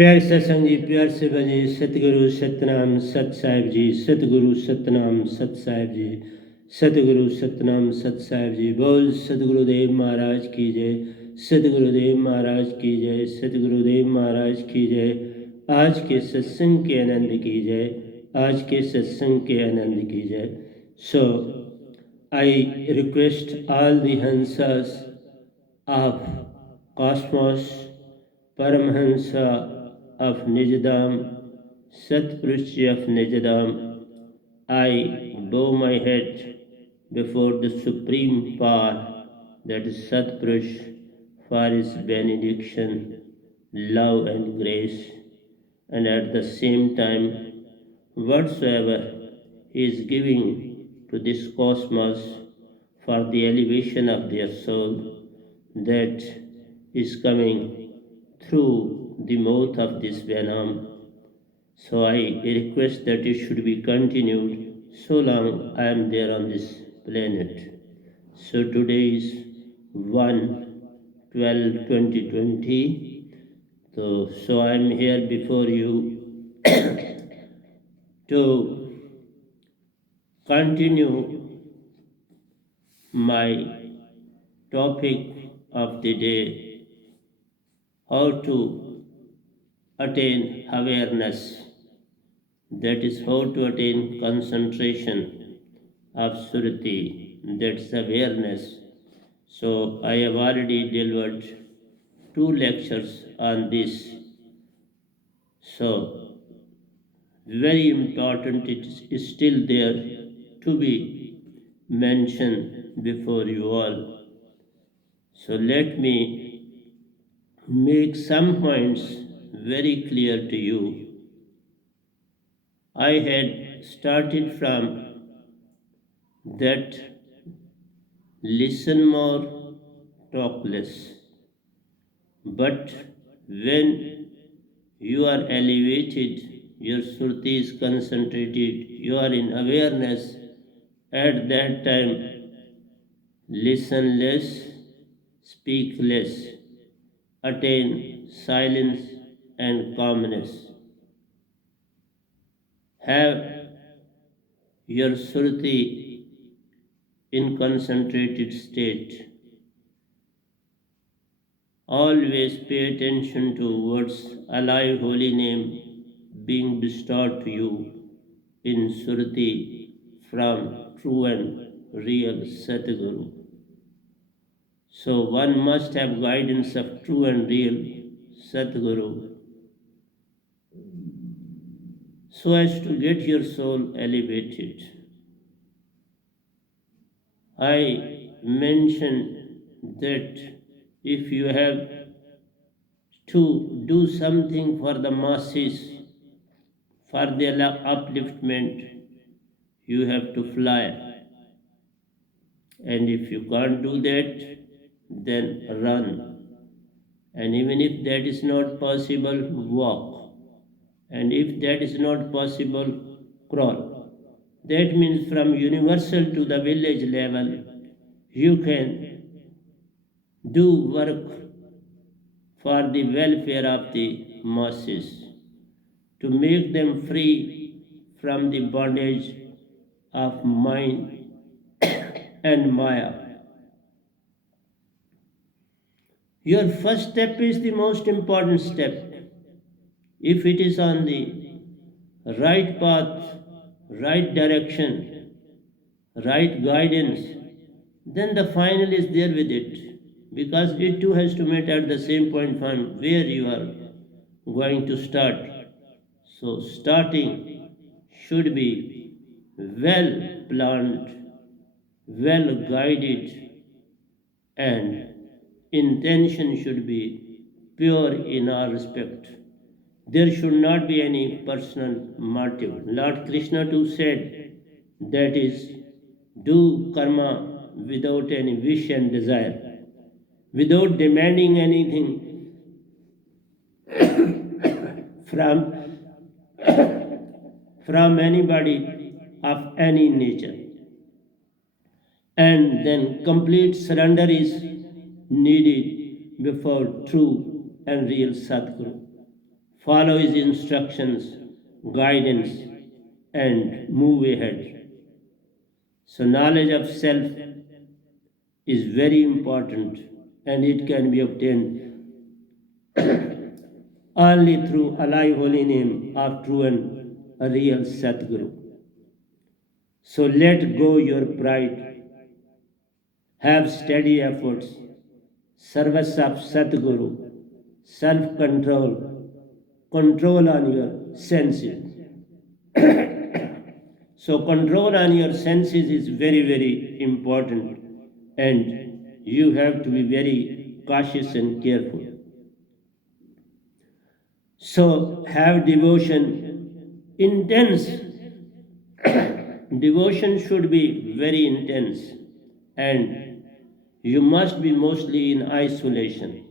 प्यारे सत्संग जी, प्यार से बजे सतगुरु सतनाम सत साहिब जी, सतगुरु सतनाम सत साहिब जी, सतगुरु सतनाम सत साहिब जी। बोल सतगुरुदेव महाराज की जय, सतगुरुदेव महाराज की जय, सतगुरुदेव महाराज की जय। आज के सत्संग के आनंद की जय, आज के सत्संग के आनंद की जय। So I request all the हंसas of cosmos, Paramhansa of Nijdam, Satpurush of Nijdam, I bow my head before the Supreme Power, that is Satpurush, for his benediction, love and grace, and at the same time, whatsoever he is giving to this cosmos for the elevation of their soul, that is coming through the mouth of this venom. So I request that it should be continued so long I am there on this planet. So today is 1/12/2020. So I am here before you to continue my topic of the day, how to attain awareness, that is how to attain concentration of Surti, that's awareness. So I have already delivered 2 lectures on this. So very important, it is still there to be mentioned before you all. So let me make some points very clear to you. I had started from that listen more, talk less. But when you are elevated, your surti is concentrated, you are in awareness, at that time listen less, speak less, attain silence and calmness. Have your surti in concentrated state. Always pay attention to words alive holy name being bestowed to you in surti from true and real Satguru. So one must have guidance of true and real Satguru so as to get your soul elevated. I mentioned that if you have to do something for the masses, for their upliftment, you have to fly. And if you can't do that, then run. And even if that is not possible, walk. And if that is not possible, crawl. That means from universal to the village level, you can do work for the welfare of the masses, to make them free from the bondage of mind and Maya. Your first step is the most important step. If it is on the right path, right direction, right guidance, then the final is there with it, because it too has to meet at the same point from where you are going to start. So starting should be well planned, well guided, and intention should be pure in all respect. There should not be any personal motive. Lord Krishna too said, that is, do karma without any wish and desire, without demanding anything from anybody of any nature. And then complete surrender is needed before true and real Sadguru. follow his instructions, guidance, and move ahead. So, knowledge of self is very important and it can be obtained only through alive holy name of true and a real Satguru. So let go your pride, have steady efforts, service of Satguru, self-control, control on your senses. So control on your senses is very, very important and you have to be very cautious and careful. So have devotion, intense. Devotion should be very intense and you must be mostly in isolation.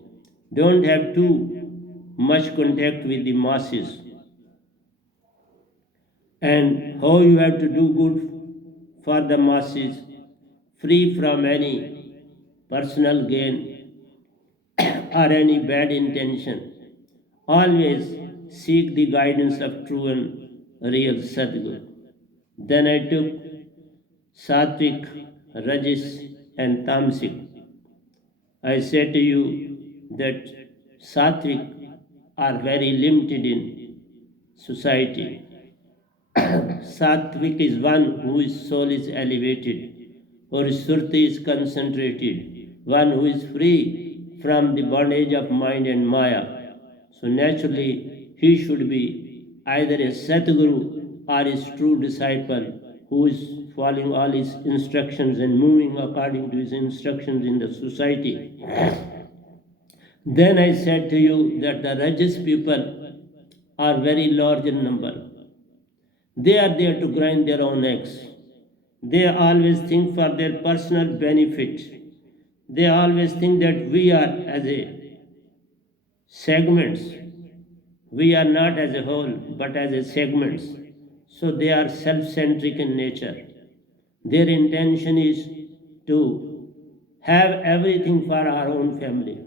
Don't have too much contact with the masses. And how you have to do good for the masses, free from any personal gain or any bad intention. Always seek the guidance of true and real Sadguru. Then I took Sattvic, Rajis, and Tamasic. I say to you that Sattvic are very limited in society. Sattvic is one whose soul is elevated, whose surti is concentrated, one who is free from the bondage of mind and maya. So naturally, he should be either a Satguru or his true disciple who is following all his instructions and moving according to his instructions in the society. Then I said to you that the Rajas people are very large in number. They are there to grind their own eggs. They always think for their personal benefit. They always think that we are as a segments. We are not as a whole, but as a segments. So they are self-centric in nature. Their intention is to have everything for our own family.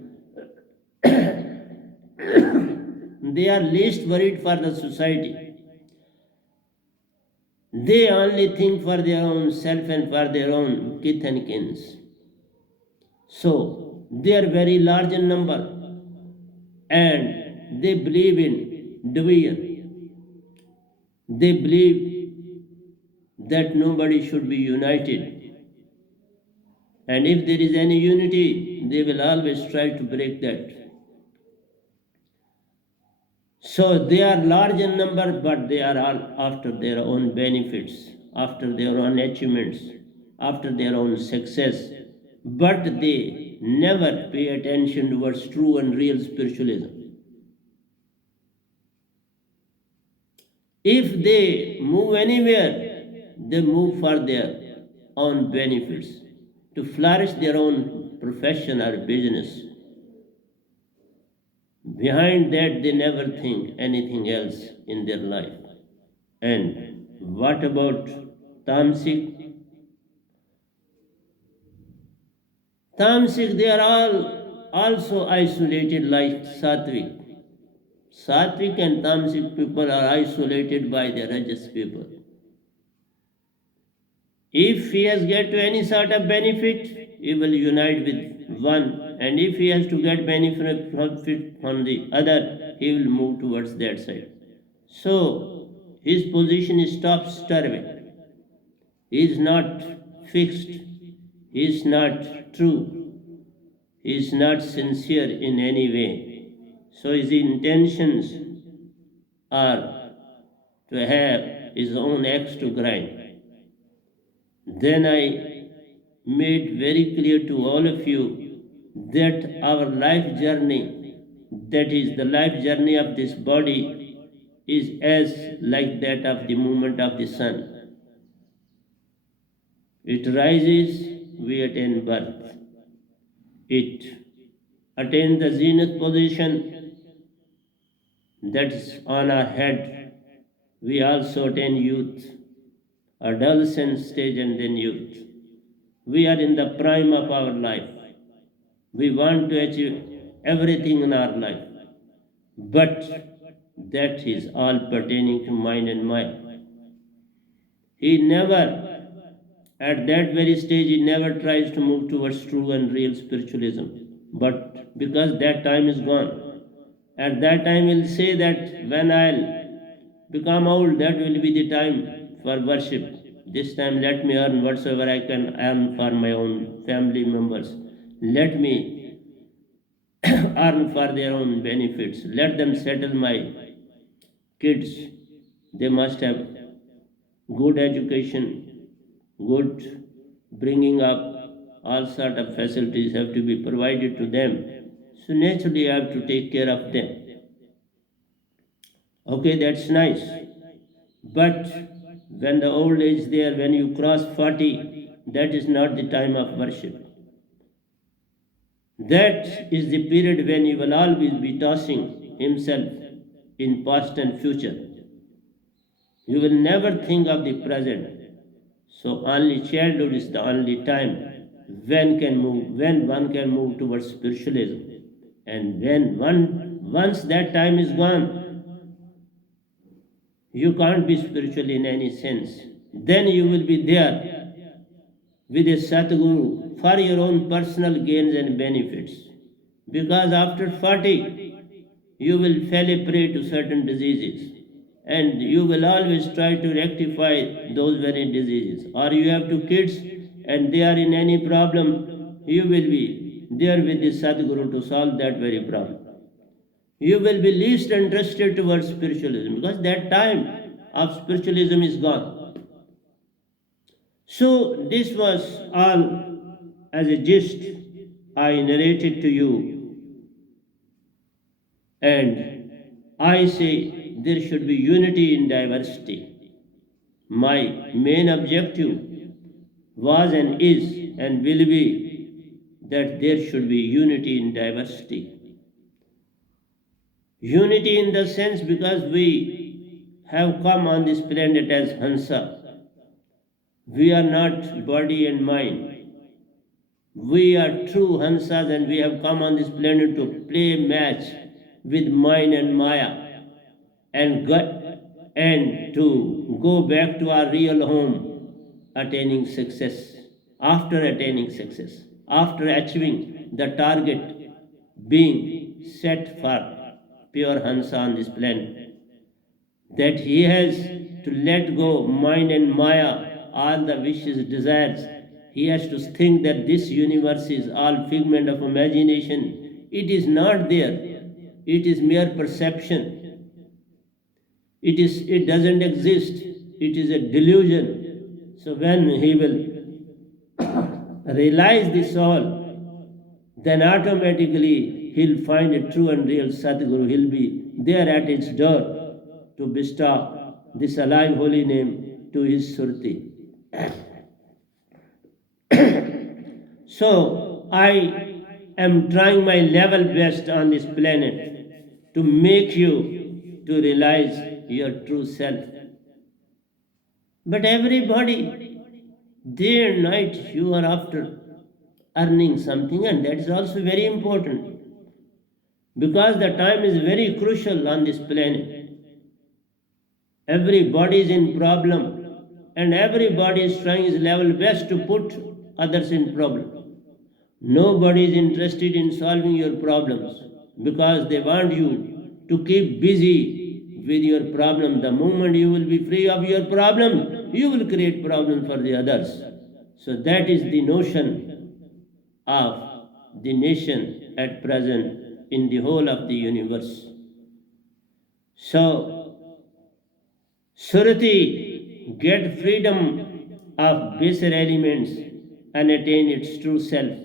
They are least worried for the society. They only think for their own self and for their own kith and kins. So they are very large in number and they believe in division. They believe that nobody should be united. And if there is any unity, they will always try to break that. So they are large in number, but they are all after their own benefits, after their own achievements, after their own success. But they never pay attention towards true and real spiritualism. If they move anywhere, they move for their own benefits, to flourish their own profession or business. Behind that, they never think anything else in their life. And what about Tamasic? Tamasic, they are all also isolated like Sattvic. Sattvic and Tamasic people are isolated by the Rajas people. If he has get to any sort of benefit, he will unite with one, and if he has to get benefit from the other, he will move towards that side. So his position is top starving. He is not fixed. He is not true. He is not sincere in any way. So his intentions are to have his own axe to grind. Then I made very clear to all of you that our life journey, that is the life journey of this body, is as like that of the movement of the sun. It rises, we attain birth. It attains the zenith position, that's on our head. We also attain youth, adolescent stage, and then youth. We are in the prime of our life. We want to achieve everything in our life. But That is all pertaining to mind and Maya. He never, at that very stage, he never tries to move towards true and real spiritualism. But because that time is gone, at that time he'll say that when I'll become old, that will be the time for worship. This time let me earn whatsoever I can earn for my own family members. Let me earn for their own benefits. Let them settle my kids. They must have good education, good bringing up, all sort of facilities have to be provided to them. So naturally I have to take care of them. Okay, that's nice. But when the old age there, when you cross 40, that is not the time of worship. That is the period when he will always be tossing himself in past and future. You will never think of the present. So only childhood is the only time when one can move towards spiritualism. And once that time is gone, you can't be spiritual in any sense. Then you will be there with a Satguru for your own personal gains and benefits. Because after 40, you will fall a prey to certain diseases. And you will always try to rectify those very diseases. Or you have two kids and they are in any problem, you will be there with the Sadguru to solve that very problem. You will be least interested towards spiritualism because that time of spiritualism is gone. So, this was all as a gist I narrated to you, and I say there should be unity in diversity. My main objective was and is and will be that there should be unity in diversity. Unity in the sense because we have come on this planet as Hansa. We are not body and mind. We are true Hansas and we have come on this planet to play a match with mind and Maya and to go back to our real home, attaining success. After attaining success, after achieving the target being set for pure Hansa on this planet, that he has to let go mind and Maya, all the wishes, desires. He has to think that this universe is all figment of imagination. It is not there. It is mere perception. It doesn't exist. It is a delusion. So when he will realize this all, then automatically he'll find a true and real Sadguru. He'll be there at its door to bestow this alive holy name to his Surti. So I am trying my level best on this planet to make you to realize your true self. But everybody, day and night, you are after earning something, and that is also very important because the time is very crucial on this planet. Everybody is in problem and everybody is trying his level best to put others in problem. Nobody is interested in solving your problems because they want you to keep busy with your problem. The moment you will be free of your problem, you will create problem for the others. So that is the notion of the nation at present in the whole of the universe. So, Surati, get freedom of baser elements and attain its true self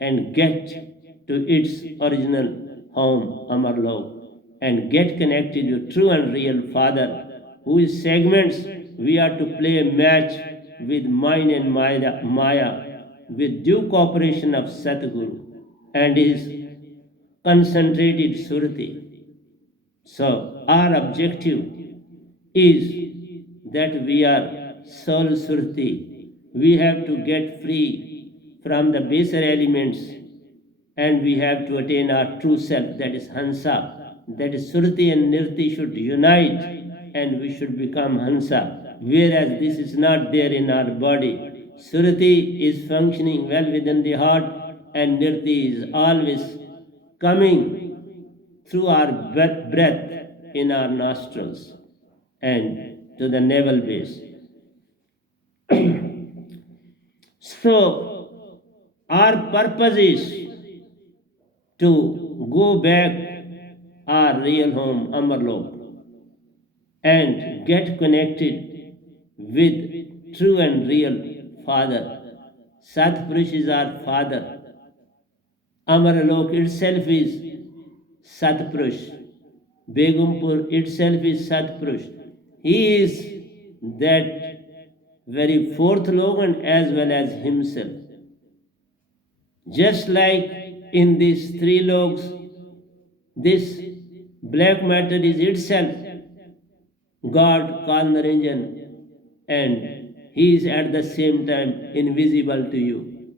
and get to its original home, Amarlok, and get connected to true and real Father, whose segments we are to play a match with mind and Maya with due cooperation of Satguru and his concentrated Surati. So, our objective is that we are soul Surti. We have to get free from the baser elements and we have to attain our true self, that is Hansa. that Surti and Nirti should unite and we should become Hansa, whereas this is not there in our body. Surti is functioning well within the heart and Nirti is always coming through our breath in our nostrils and to the navel base. So, our purpose is to go back our real home, Amarlok, and get connected with true and real Father. Satpurush is our Father. Amarlok itself is Satpurush. Begumpur itself is Satpurush. He is that very fourth Logan as well as himself. Just like in these three logs, this black matter is itself God, Karnaranjan, and He is at the same time invisible to you.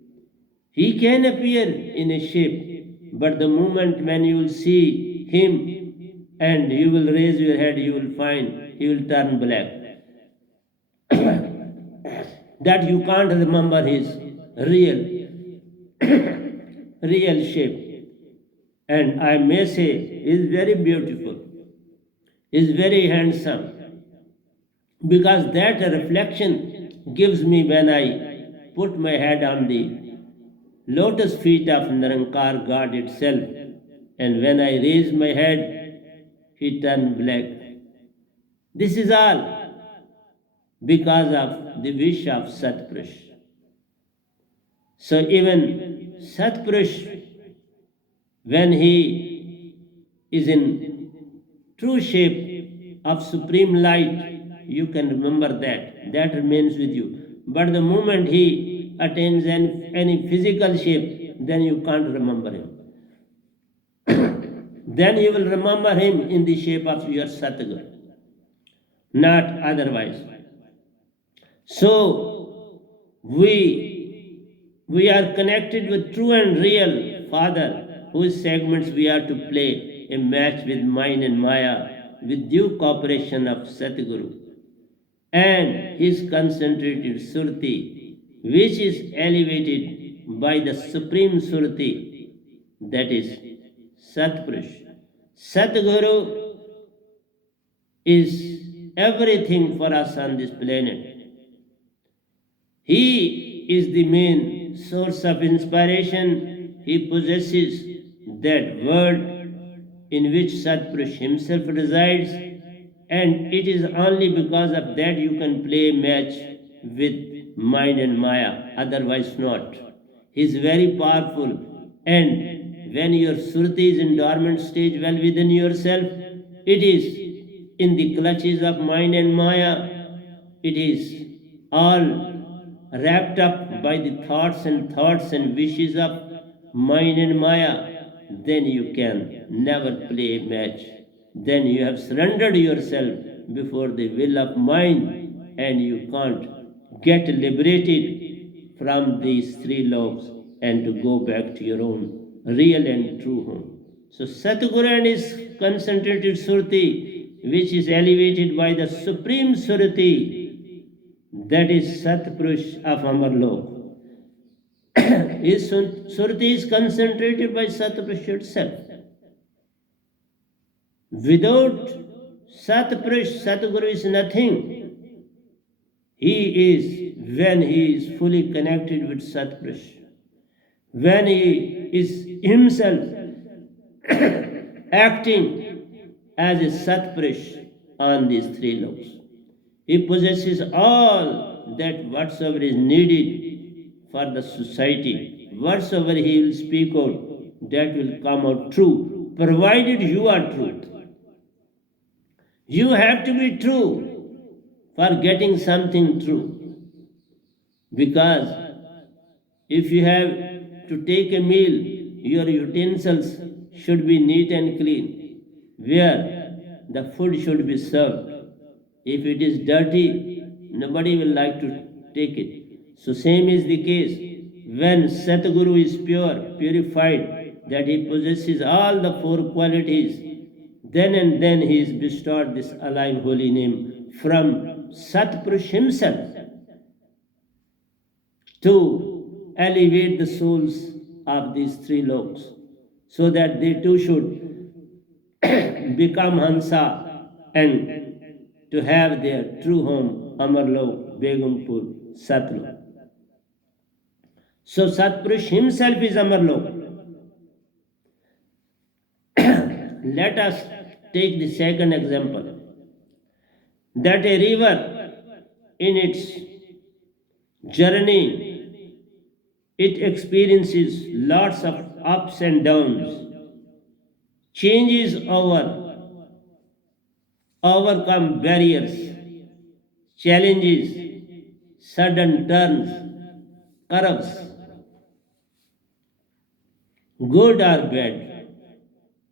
He can appear in a shape, but the moment when you will see Him and you will raise your head, you will find He will turn black. That you can't remember His real, real shape. And I may say, He is very beautiful, He is very handsome, because that reflection gives me when I put my head on the lotus feet of Nirankar God itself, and when I raise my head, He turned black. This is all because of the wish of Satpurush. So even Satpurush, when he is in true shape of supreme light, you can remember that. That remains with you. But the moment he attains any physical shape, then you can't remember him. Then you will remember him in the shape of your Satguru, not otherwise. So we are connected with true and real Father, whose segments we are to play a match with mind and Maya with due cooperation of Satguru and his concentrated Surti, which is elevated by the Supreme Surti, that is Satpurush. Satguru is everything for us on this planet. He is the main source of inspiration. He possesses that word in which Satpurush himself resides, and it is only because of that you can play match with mind and Maya, otherwise not. He is very powerful, and when your Surti is in dormant stage well within yourself, it is in the clutches of mind and Maya. It is all wrapped up by the thoughts and wishes of mind and Maya, then you can never play a match. Then you have surrendered yourself before the will of mind and you can't get liberated from these three logs and to go back to your own real and true home. So Satguru and his concentrated Surti, which is elevated by the Supreme Surti, that is Satpurush of Amarlok. His Surti is concentrated by Satpurush itself. Without Satpurush, Satguru is nothing. He is when he is fully connected with Satpurush. When he is himself acting as a Satpurush on these three loves. He possesses all that whatsoever is needed for the society. Whatsoever he will speak out, that will come out true, provided you are truth. You have to be true for getting something true. Because if you have to take a meal, your utensils should be neat and clean, where the food should be served. If it is dirty, nobody will like to take it. So same is the case when Satguru is pure, purified, that he possesses all the four qualities Then and then he is bestowed this alive holy name from Satpurush himself to elevate the souls of these three loks so that they too should become Hansa and to have their true home, Amarlok, Begumpur, Satlok. So Satpurush himself is Amarlok. Let us take the second example that a river in its journey it experiences lots of ups and downs, changes overcome barriers, challenges, sudden turns, curves, good or bad,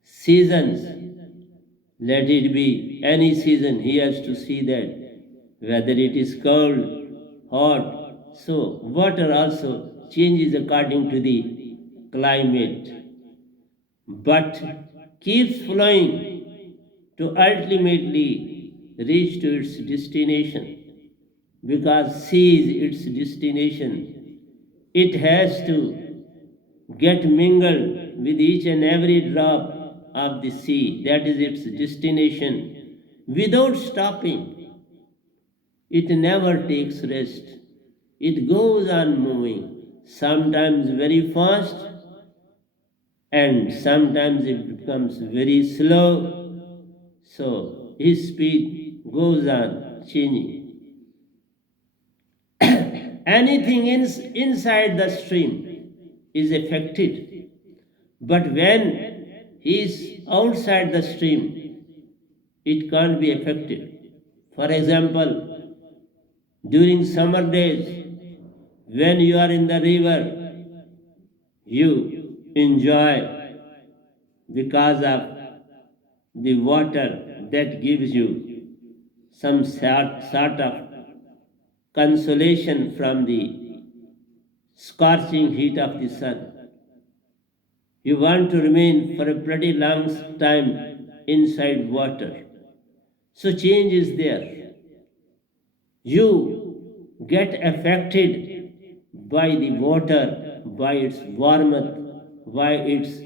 seasons, let it be any season, he has to see that whether it is cold, hot. So, water also changes according to the climate, but keeps flowing to ultimately reach to its destination. Because sea is its destination, it has to get mingled with each and every drop of the sea. That is its destination. Without stopping, it never takes rest. It goes on moving, sometimes very fast, and sometimes it becomes very slow. So his speed goes on changing. Anything inside the stream is affected. But when he is outside the stream, it can't be affected. For example, during summer days, when you are in the river, you enjoy because of the water that gives you some sort of consolation from the scorching heat of the sun. You want to remain for a pretty long time inside water. So change is there. You get affected by the water, by its warmth, by its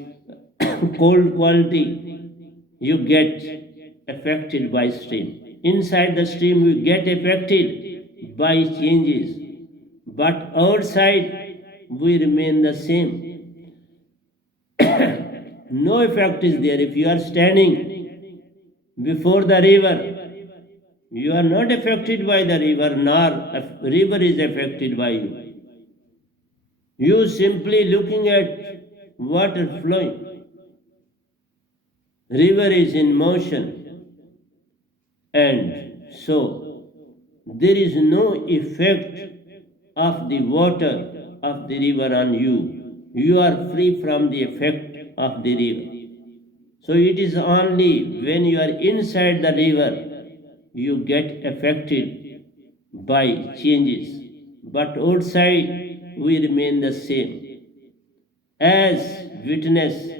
cold quality. You get affected by stream. Inside the stream, you get affected by changes. But outside, we remain the same. No effect is there. If you are standing before the river, you are not affected by the river, nor a river is affected by you. You simply looking at water flowing. River is in motion, and so there is no effect of the water of the river on you. You are free from the effect of the river. So it is only when you are inside the river you get affected by changes. But outside we remain the same. As witness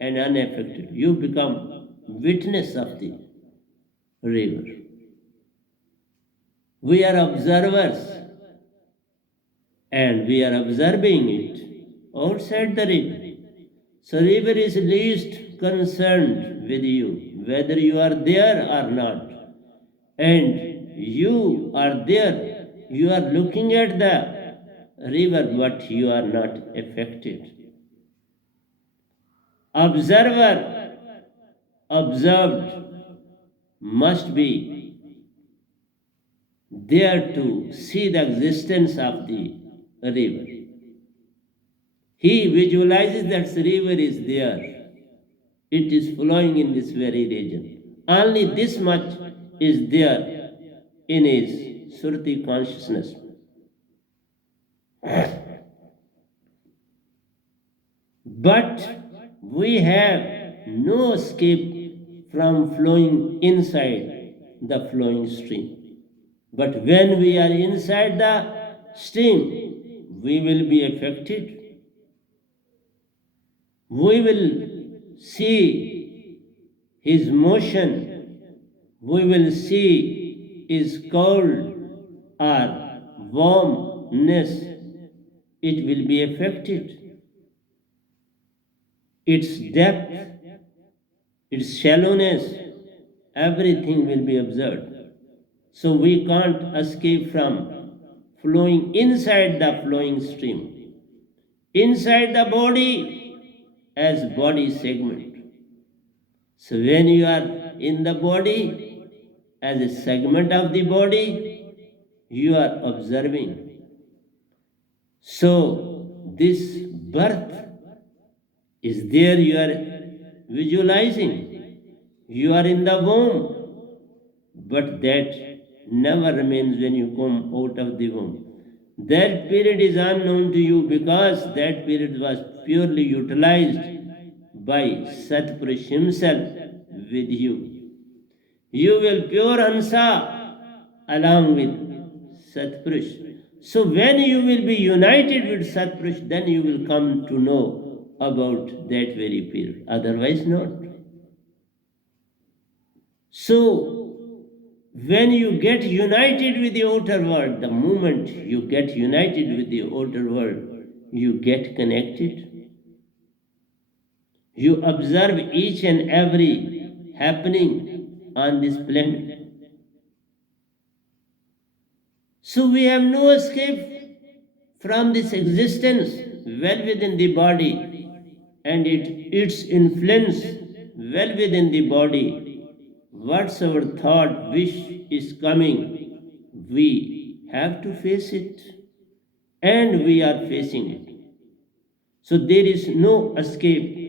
and unaffected, you become witness of the river. We are observers and we are observing it outside the river. So river is least concerned with you, whether you are there or not. And you are there, you are looking at the river, but you are not affected. Observer, observed, must be there to see the existence of the river. He visualizes that the river is there. It is flowing in this very region. Only this much is there in his Surti consciousness. But we have no escape from flowing inside the flowing stream. But when we are inside the stream, we will be affected. We will see his motion we will see is cold or warmness, it will be affected. Its depth, its shallowness, everything will be observed. So we can't escape from flowing inside the flowing stream, inside the body as body segment. So when you are in the body as a segment of the body, you are observing. So this birth is there, you are visualizing. You are in the womb, but that never remains when you come out of the womb. That period is unknown to you because that period was purely utilized by Satpurush himself with you. You will pure Ansa along with Satpurush. So when you will be united with Satpurush, then you will come to know about that very period. Otherwise not. So when you get united with the outer world, the moment you get united with the outer world, you get connected. You observe each and every happening on this planet. So we have no escape from this existence well within the body and its influence well within the body. Whatsoever thought, wish is coming, we have to face it, and we are facing it. So there is no escape.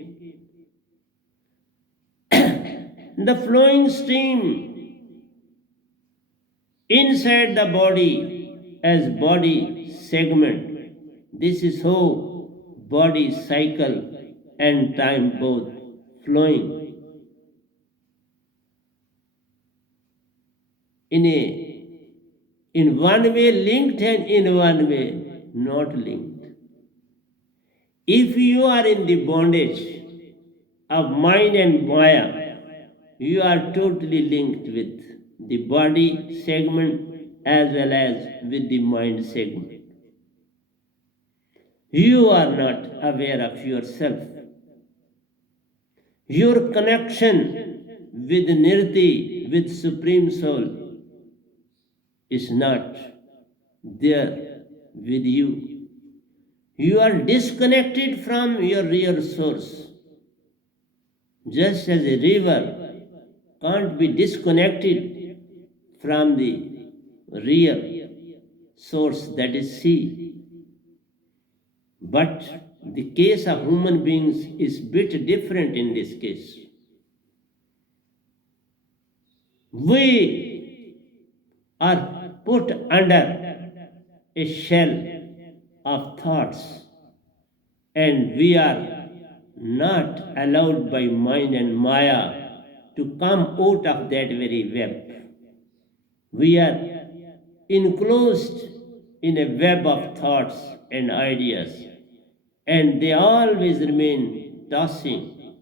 The flowing stream inside the body as body segment. This is how body cycle and time both flowing in one way linked and in one way not linked. If you are in the bondage of mind and Maya, you are totally linked with the body segment as well as with the mind segment. You are not aware of yourself. Your connection with Nirti, with Supreme Soul, is not there with you. You are disconnected from your real source. Just as a river can't be disconnected from the real source, that is sea. But the case of human beings is bit different in this case. We are put under a shell of thoughts, and we are not allowed by mind and Maya to come out of that very web. We are enclosed in a web of thoughts and ideas, and they always remain tossing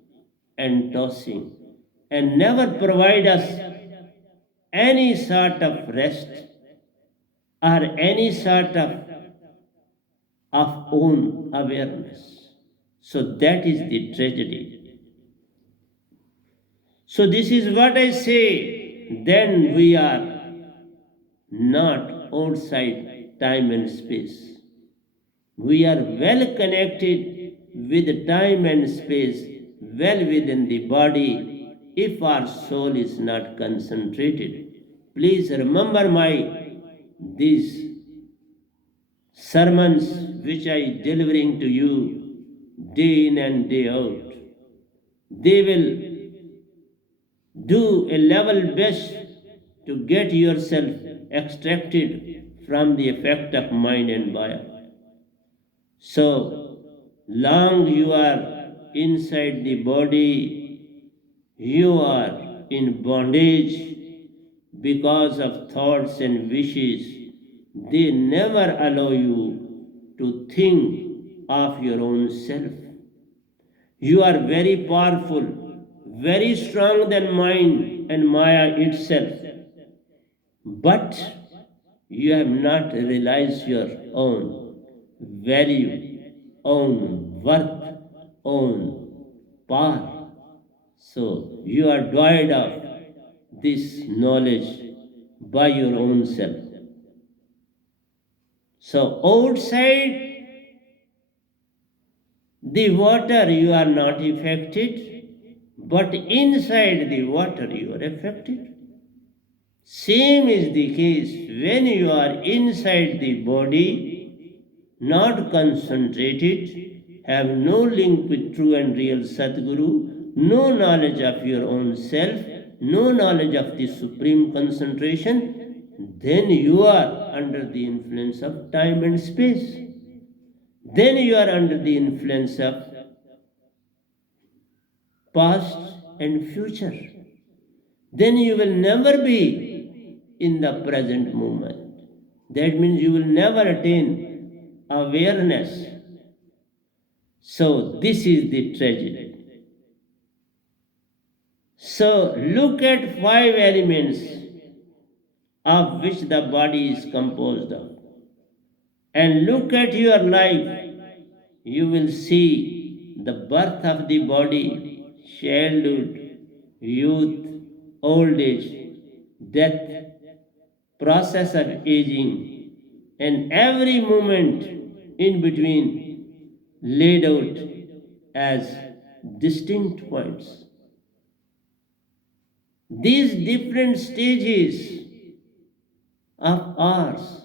and never provide us any sort of rest or any sort of own awareness. So that is the tragedy. So this is what I say, then we are not outside time and space. We are well connected with time and space, well within the body, if our soul is not concentrated. Please remember these sermons which I delivering to you day in and day out. They will do a level best to get yourself extracted from the effect of mind and Maya. So long you are inside the body, you are in bondage because of thoughts and wishes. They never allow you to think of your own self. You are very powerful, very strong than mind and Maya itself. But you have not realized your own value, own worth, own power. So you are devoid of this knowledge by your own self. So outside the water you are not affected, but inside the water you are affected. Same is the case when you are inside the body, not concentrated, have no link with true and real Sadguru, no knowledge of your own self, no knowledge of the supreme concentration, then you are under the influence of time and space. Then you are under the influence of past and future. Then you will never be in the present moment. That means you will never attain awareness. So, this is the tragedy. So, look at five elements of which the body is composed of, and look at your life. You will see the birth of the body, childhood, youth, old age, death, process of aging, and every moment in between laid out as distinct points. These different stages of ours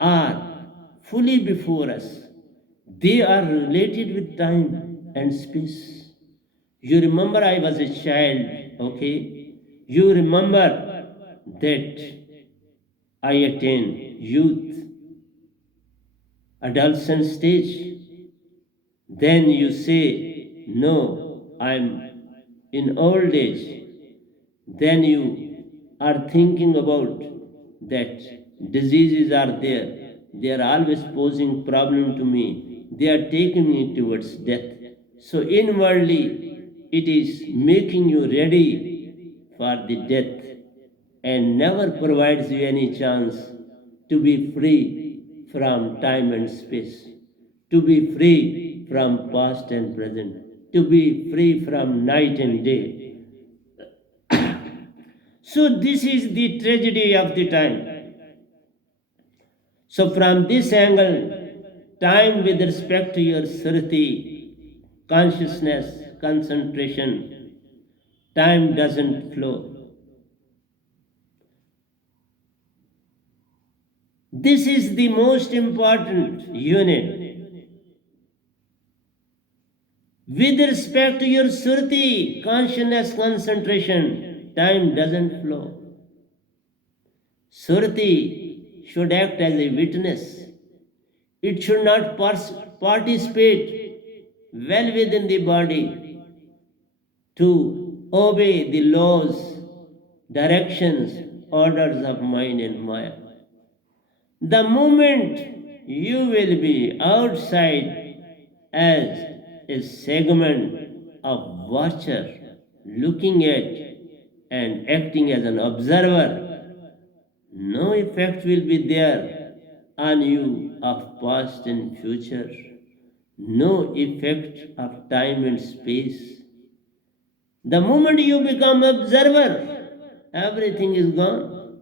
are fully before us. They are related with time and space. You remember I was a child, okay? You remember that I attained youth, adolescent stage. Then you say, no, I'm in old age. Then you are thinking about that diseases are there. They are always posing problem to me. They are taking me towards death. So inwardly, it is making you ready for the death and never provides you any chance to be free from time and space, to be free from past and present, to be free from night and day. So, this is the tragedy of the time. So, from this angle, time with respect to your sriti, consciousness, concentration, time doesn't flow. This is the most important unit. With respect to your surti, consciousness, concentration, time doesn't flow. Surti should act as a witness. It should not participate well within the body to obey the laws, directions, orders of mind and Maya. The moment you will be outside as a segment of watcher, looking at and acting as an observer, no effect will be there on you of past and future, no effect of time and space. The moment you become observer, everything is gone.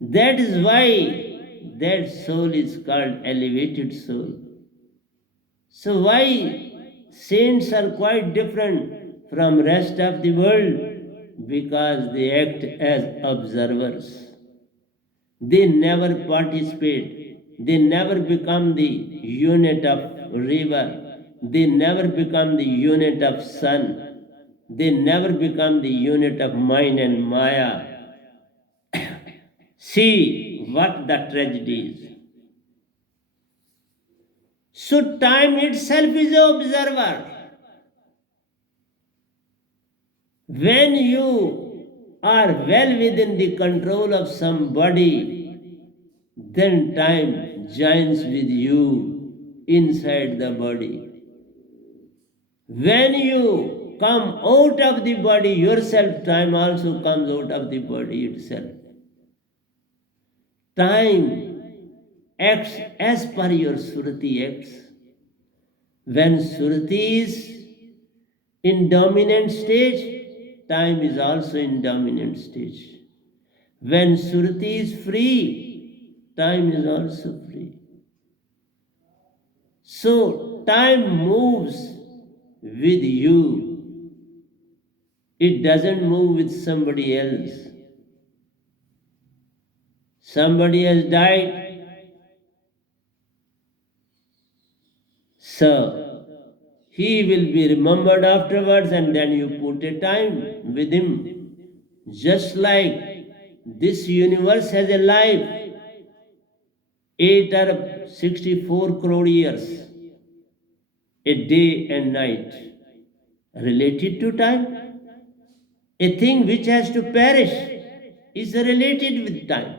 That is why that soul is called elevated soul. So why saints are quite different from rest of the world? Because they act as observers. They never participate. They never become the unit of river. They never become the unit of sun. They never become the unit of mind and Maya. See what the tragedy is. So time itself is an observer. When you are well within the control of somebody, then time joins with you inside the body. When you come out of the body yourself, time also comes out of the body itself. Time acts as per your Surati acts. When Surati is in dominant stage, time is also in dominant stage. When Surati is free, time is also free. So time moves with you. It doesn't move with somebody else. Somebody has died, so he will be remembered afterwards, and then you put a time with him. Just like this universe has a life, 8 or 64 crore years, a day and night, related to time. A thing which has to perish is related with time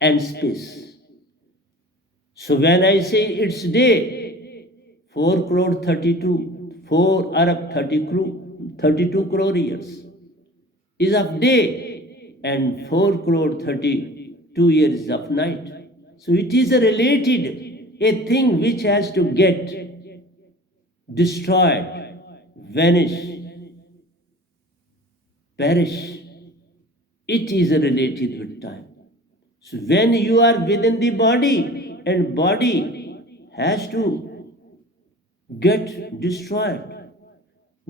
and space. So when I say it's day, 4 crore 32, 4 Arab 30 crore, 32 crore years is of day and 4 crore 32 years of night. So it is a related, a thing which has to get destroyed, vanish, perish. It is related with time. So when you are within the body and body has to get destroyed,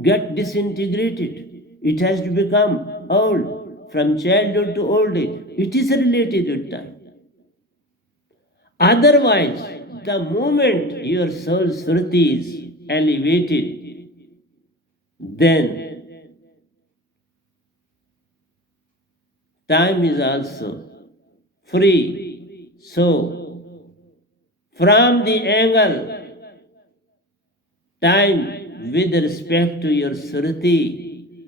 get disintegrated, it has to become old from childhood to old age. It is related with time. Otherwise, the moment your soul Sruti is elevated, then time is also free. So, from the angle time with respect to your Sruti,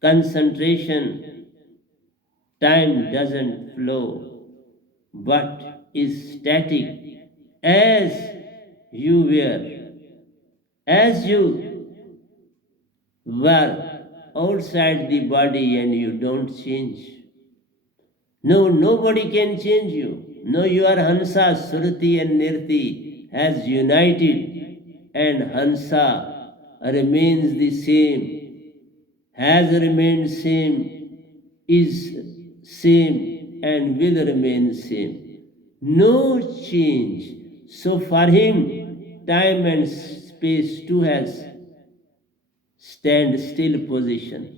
concentration, time doesn't flow but is static as you were, as you were outside the body and you don't change. No, nobody can change you. No, your Hansa, Suruti and Nirti has united and Hansa remains the same, has remained same, is same and will remain same. No change. So for him, time and space too has stand still position.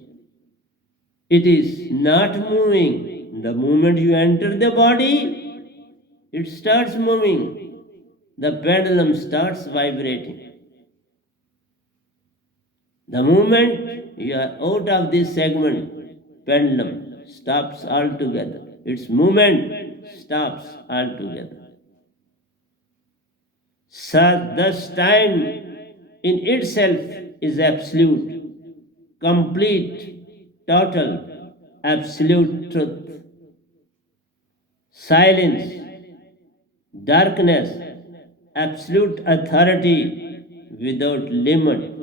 It is not moving. The moment you enter the body, it starts moving. The pendulum starts vibrating. The moment you are out of this segment, pendulum stops altogether. Its movement stops altogether. So, thus, time in itself is absolute, complete, total, absolute truth. Silence, darkness, absolute authority without limit,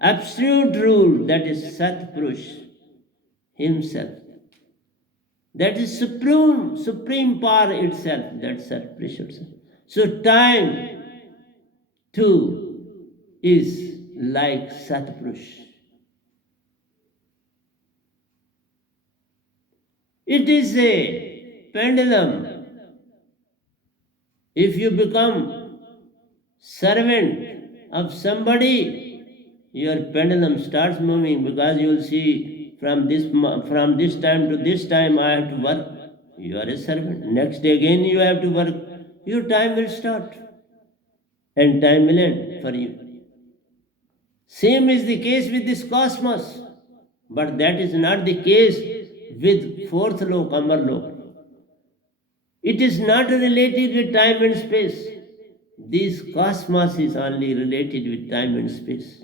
absolute rule, that is Satpurush himself. That is supreme power itself, that's Satpurush itself. So time too is like Satpurush. It is a pendulum. If you become servant of somebody, your pendulum starts moving, because you will see from this time to this time I have to work. You are a servant. Next day again you have to work. Your time will start and time will end for you. Same is the case with this cosmos, but that is not the case with fourth law, Kamar law. It is not related with time and space. This cosmos is only related with time and space.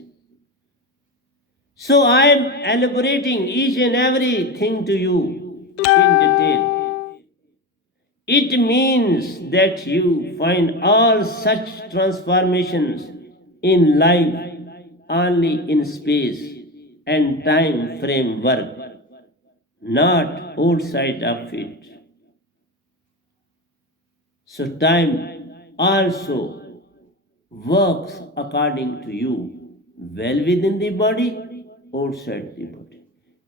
So I am elaborating each and everything to you in detail. It means that you find all such transformations in life only in space and time framework, not outside of it. So time also works according to you, well within the body, outside the body.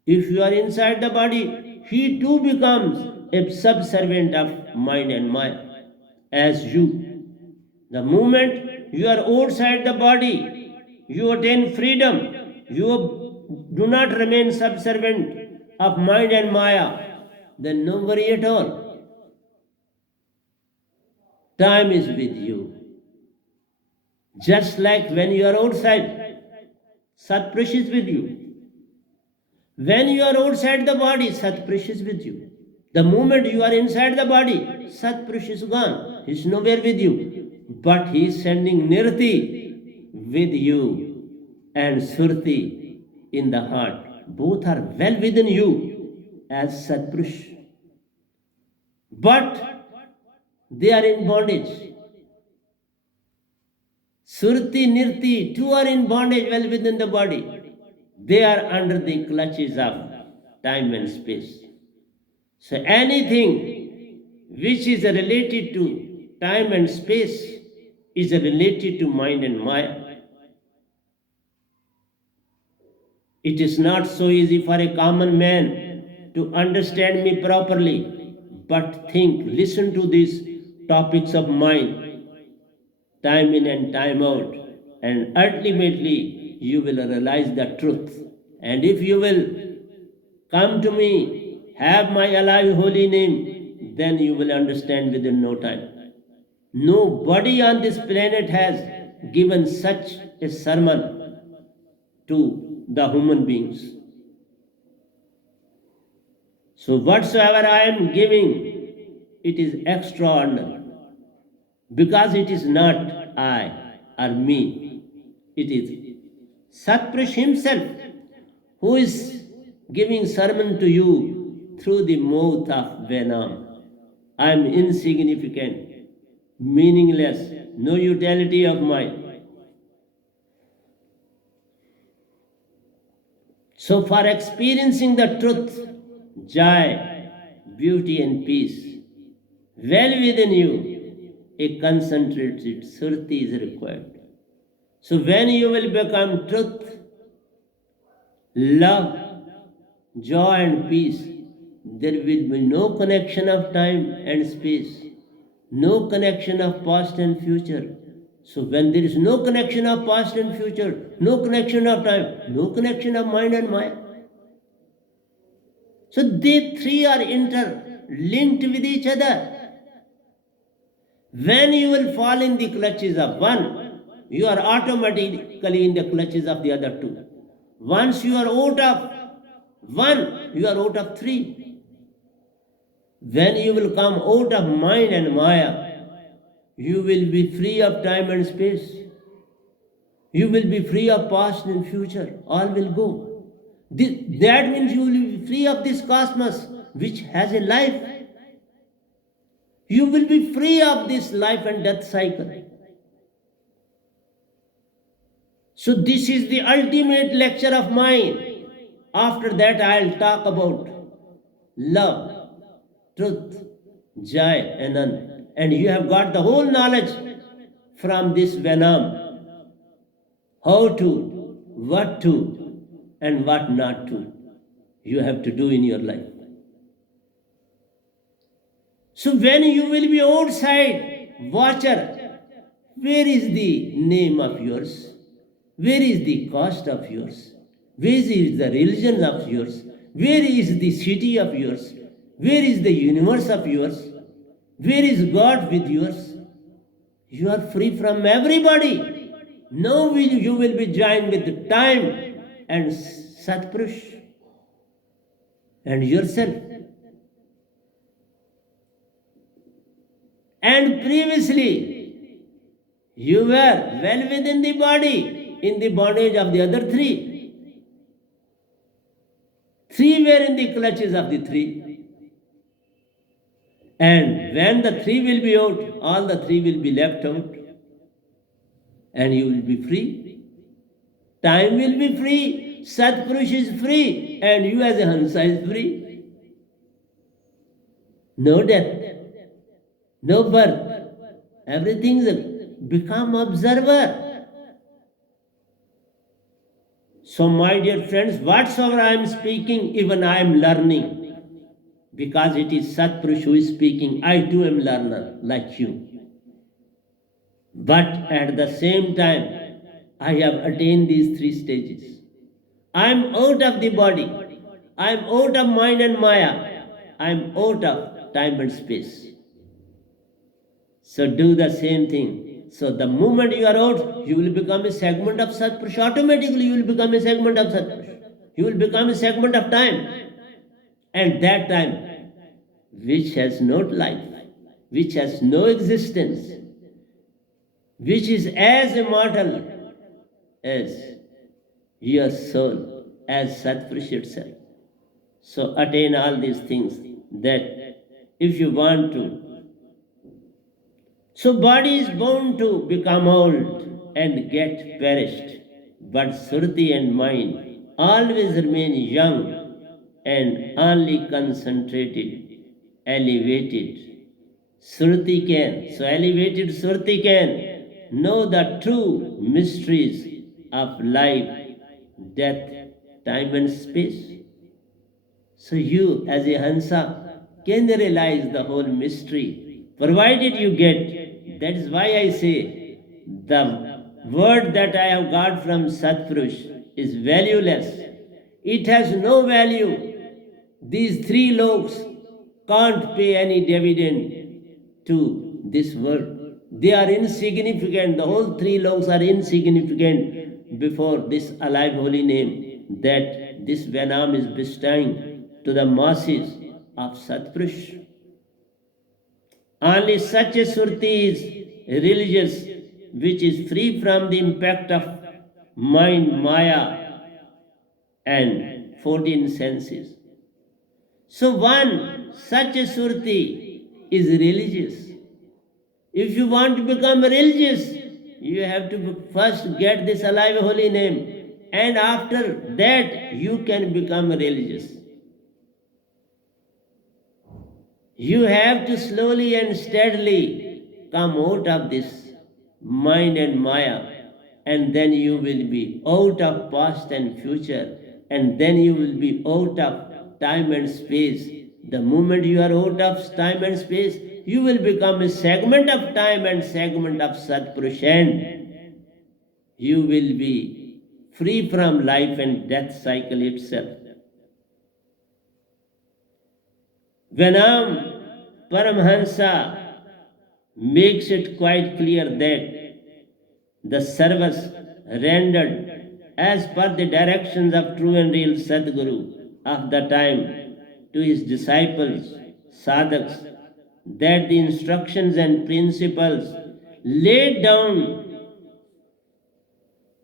If you are inside the body, he too becomes a subservient of mind and mind as you. The moment you are outside the body, you attain freedom. You do not remain subservient of mind and Maya. Then no worry at all. Time is with you. Just like when you are outside, Satpurush is with you. When you are outside the body, Satpurush is with you. The moment you are inside the body, Satpurush is gone. He is nowhere with you. But he is sending Nirti with you and Surti in the heart. Both are well within you as Satpurush. But they are in bondage. Surti, Nirti, two are in bondage well within the body. They are under the clutches of time and space. So anything which is related to time and space is related to mind and Maya. It is not so easy for a common man to understand me properly, but think, listen to these topics of mind, time in and time out, and ultimately you will realize the truth. And if you will come to me, have my alive holy name, then you will understand within no time. Nobody on this planet has given such a sermon to the human beings. So whatsoever I am giving, it is extraordinary. Because it is not I or me, it is Satpurush himself who is giving sermon to you through the mouth of Venom. I am insignificant, meaningless, no utility of mine. So for experiencing the truth, joy, beauty and peace, well within you, a concentrated surti is required. So when you will become truth, love, joy and peace, there will be no connection of time and space, no connection of past and future. So when there is no connection of past and future, no connection of time, no connection of mind and Maya. So they three are interlinked with each other. When you will fall in the clutches of one, you are automatically in the clutches of the other two. Once you are out of one, you are out of three. When you will come out of mind and Maya, you will be free of time and space. You will be free of past and future. All will go. That means you will be free of this cosmos which has a life. You will be free of this life and death cycle. So this is the ultimate lecture of mine. After that I'll talk about love, truth, joy and none. And you have got the whole knowledge from this Venom. How to, what to, and what not to. You have to do in your life. So when you will be outside, watcher, where is the name of yours? Where is the caste of yours? Where is the religion of yours? Where is the city of yours? Where is the universe of yours? Where is God with yours? You are free from everybody. Now you will be joined with time and Satpurush and yourself. And previously, you were well within the body, in the bondage of the other three. Three were in the clutches of the three. And when the three will be out, all the three will be left out, and you will be free. Time will be free, Satpurush is free, and you as a Hansa is free. No death, no birth. Everything is become observer. So, my dear friends, whatsoever I am speaking, even I am learning. Because it is Satpurush who is speaking, I too am learner like you. But at the same time, I have attained these three stages. I am out of the body. I am out of mind and Maya. I am out of time and space. So do the same thing. So the moment you are out, you will become a segment of Satpurush. Automatically you will become a segment of Satpurush. You will become a segment of time. And that time, which has no life, which has no existence, which is as immortal as your soul, as Satpurush itself. So attain all these things that if you want to. So body is bound to become old and get perished, but Surti and mind always remain young and only concentrated, elevated. Surti can, so elevated Surti can know the true mysteries of life, death, time and space. So you as a Hansa can realize the whole mystery, provided you get. That is why I say the word that I have got from Satpurush is valueless. It has no value. These three loaves can't pay any dividend to this world. They are insignificant. The whole three loaves are insignificant before this alive holy name that this Venam is bestowing to the masses of Satpurush. Only such a Surti is religious which is free from the impact of mind, Maya, and 14 senses. So one such a Surti is religious. If you want to become religious, you have to first get this alive holy name, and after that you can become religious. You have to slowly and steadily come out of this mind and Maya, and then you will be out of past and future, and then you will be out of time and space. The moment you are out of time and space, you will become a segment of time and segment of Satpurush, and you will be free from life and death cycle itself. Venam Paramhansa makes it quite clear that the service rendered as per the directions of true and real Sadguru of the time to his disciples, sadhaks, that the instructions and principles laid down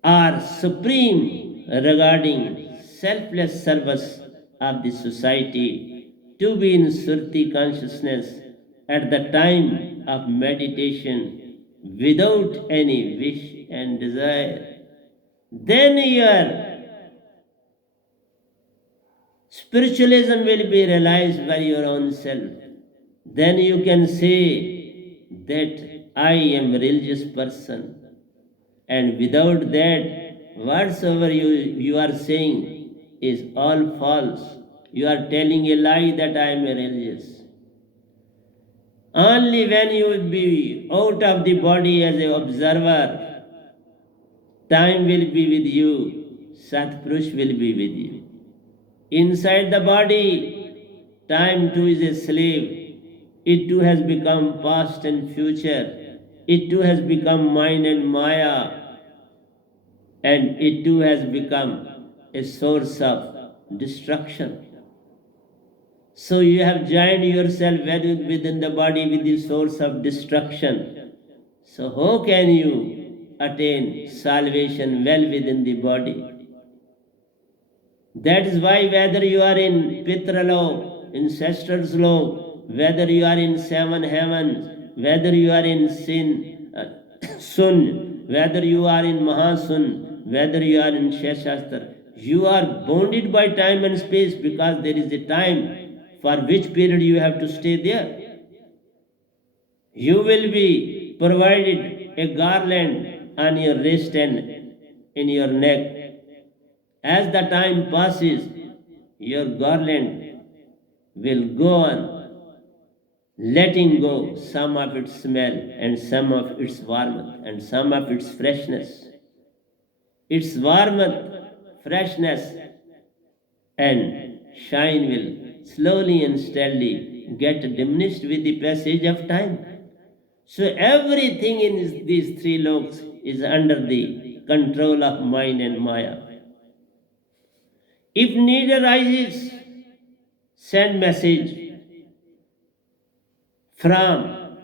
are supreme regarding selfless service of the society to be in Surti consciousness at the time of meditation without any wish and desire. Then your spiritualism will be realized by your own self. Then you can say that I am a religious person. And without that, whatsoever you are saying is all false. You are telling a lie that I am a religious. Only when you will be out of the body as an observer, time will be with you, Satpurush will be with you. Inside the body, time too is a slave. It too has become past and future. It too has become mind and Maya. And it too has become a source of destruction. So you have joined yourself within the body with the source of destruction. So how can you attain salvation well within the body? That is why whether you are in Pitralok, ancestors' lok, whether you are in seven heavens, whether you are in Sun, whether you are in Mahasun, whether you are in Shashastra, you are bounded by time and space because there is a time for which period you have to stay there. You will be provided a garland on your wrist and in your neck. As the time passes, your garland will go on letting go some of its smell and some of its warmth and some of its freshness. Its warmth, freshness, and shine will slowly and steadily get diminished with the passage of time. So everything in these three loks is under the control of mind and Maya. If need arises, send message from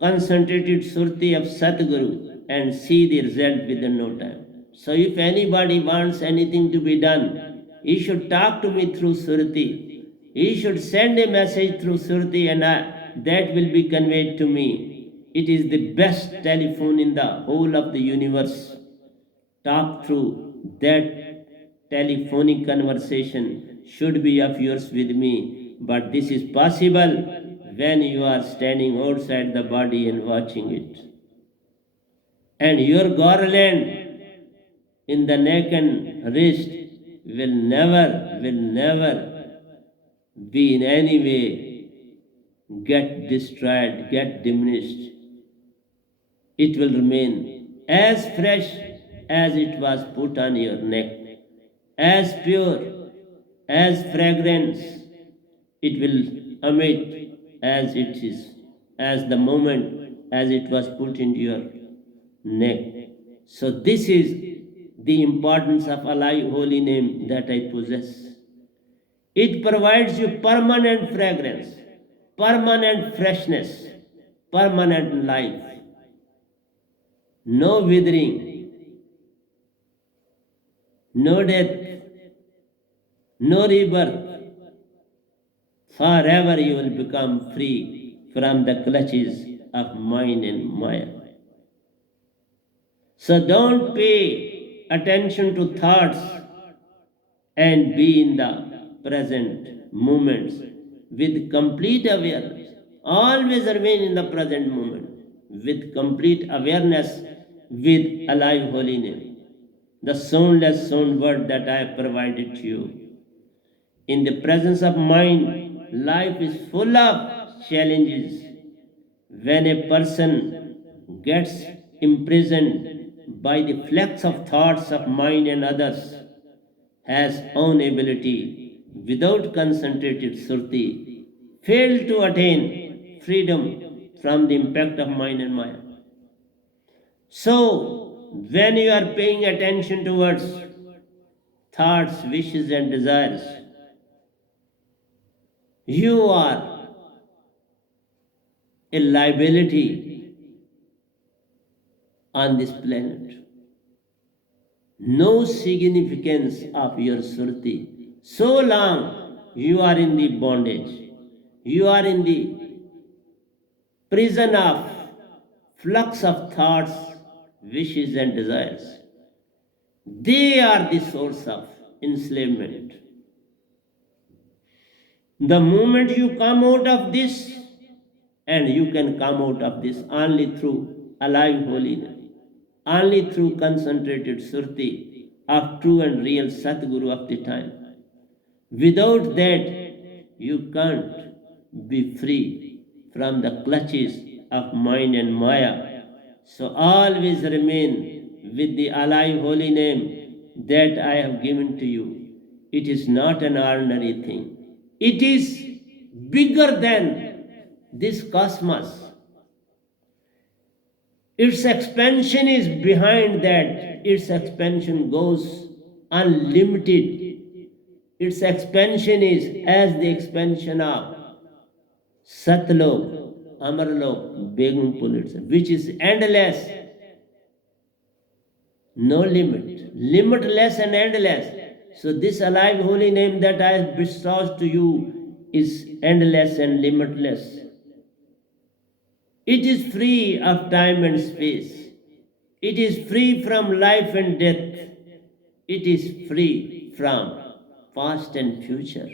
concentrated surti of Sadguru and see the result within no time. So if anybody wants anything to be done, he should talk to me through surti. He should send a message through surti and that will be conveyed to me. It is the best telephone in the whole of the universe. Talk through that telephonic conversation should be of yours with me, but this is possible when you are standing outside the body and watching it. And your garland in the neck and wrist will never be in any way get destroyed, get diminished. It will remain as fresh as it was put on your neck, as pure, as fragrance. It will emit as it is, as the moment as it was put into your neck. So this is the importance of alive holy name that I possess. It provides you permanent fragrance, permanent freshness, permanent life. No withering, no death, no rebirth. Forever you will become free from the clutches of mind and Maya. So don't pay attention to thoughts and be in the present moments with complete awareness. Always remain in the present moment with complete awareness with alive holy name. The soundless sound word that I have provided to you. In the presence of mind, life is full of challenges. When a person gets imprisoned by the flex of thoughts of mind and others, has own ability without concentrated surti, failed to attain freedom from the impact of mind and Maya. So, when you are paying attention towards thoughts, wishes, and desires, you are a liability on this planet. No significance of your surti. So long you are in the bondage, you are in the prison of flux of thoughts, wishes, and desires. They are the source of enslavement. The moment you come out of this, and you can come out of this only through alive holiness, only through concentrated surti of true and real Satguru of the time. Without that, you can't be free from the clutches of mind and Maya. So always remain with the alive holy name that I have given to you. It is not an ordinary thing. It is bigger than this cosmos. Its expansion is behind that. Its expansion goes unlimited. Its expansion is as the expansion of Satlok, Amarlok, Begum Pulitzer, which is endless, no limit, limitless and endless. So this alive holy name that I have bestowed to you is endless and limitless. It is free of time and space. It is free from life and death. It is free from past and future.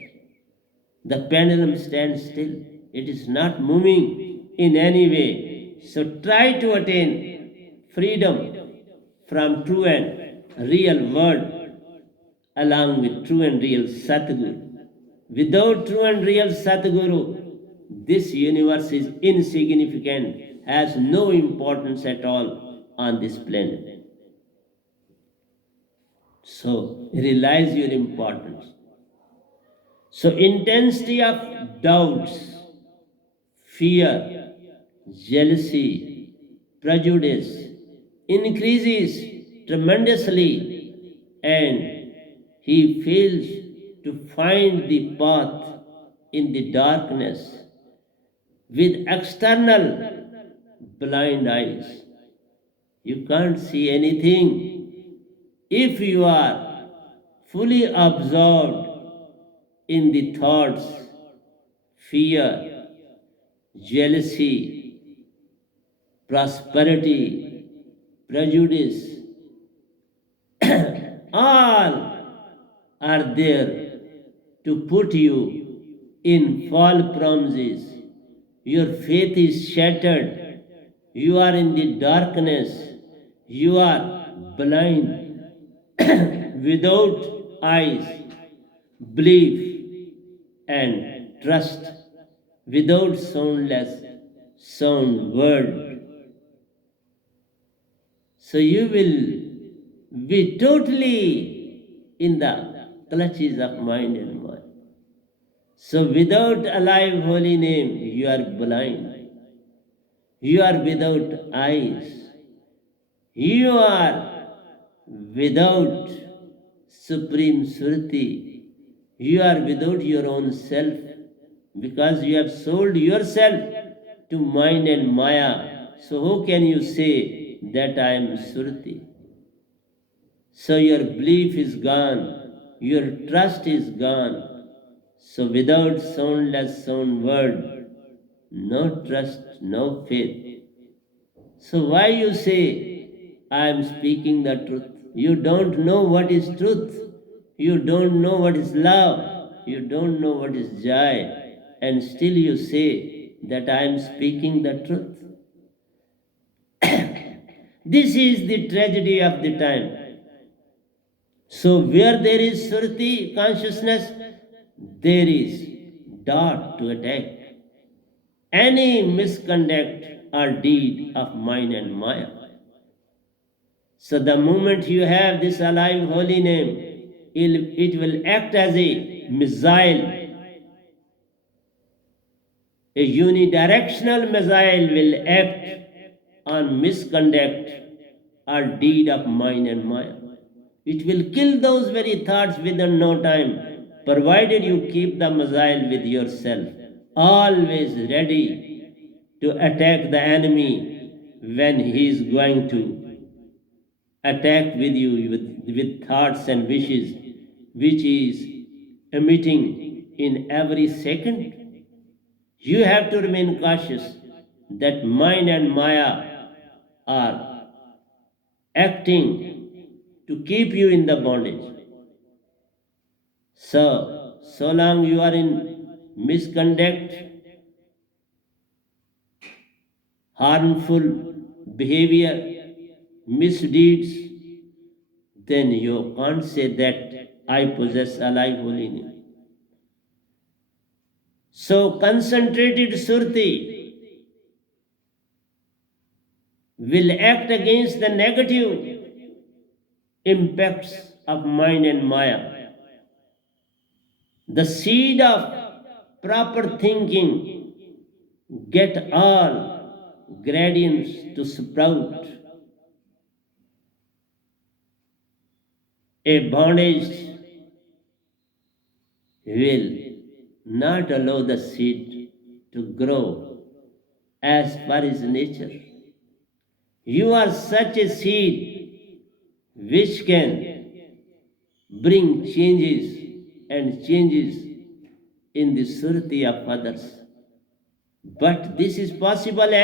The pendulum stands still. It is not moving in any way. So try to attain freedom from true and real world along with true and real Satguru. Without true and real Satguru, this universe is insignificant, has no importance at all on this planet. So realize your importance. So intensity of doubts, fear, jealousy, prejudice increases tremendously, and he fails to find the path in the darkness with external blind eyes. You can't see anything if you are fully absorbed in the thoughts, fear, jealousy, prosperity, prejudice, all are there to put you in false promises. Your faith is shattered. You are in the darkness. You are blind without eyes, belief and trust, without soundless sound word. So you will be totally in the clutches of mind and mind. So without alive holy name, you are blind. You are without eyes. You are without supreme surti. You are without your own self because you have sold yourself to mind and maya. So how can you say that I am surti? So your belief is gone, your trust is gone. So without soundless sound word, no trust, no faith. So why you say I am speaking the truth? You don't know what is truth. You don't know what is love. You don't know what is joy. And still you say that I am speaking the truth. This is the tragedy of the time. So where there is Surti consciousness, there is dart to attack any misconduct or deed of mind and maya. So the moment you have this alive holy name, it will act as a missile. A unidirectional missile will act on misconduct or deed of mind and maya. It will kill those very thoughts within no time, provided you keep the missile with yourself, always ready to attack the enemy when he is going to attack with you with thoughts and wishes, which is emitting in every second. You have to remain cautious that mind and maya are acting to keep you in the bondage. So long you are in misconduct, harmful behavior, misdeeds, then you can't say that I possess alive holy name. So concentrated surti will act against the negative impacts of mind and maya. The seed of proper thinking get all gradients to sprout. A bondage will not allow the seed to grow as per his nature. You are such a seed which can bring changes and changes in the surati of others. But this is possible and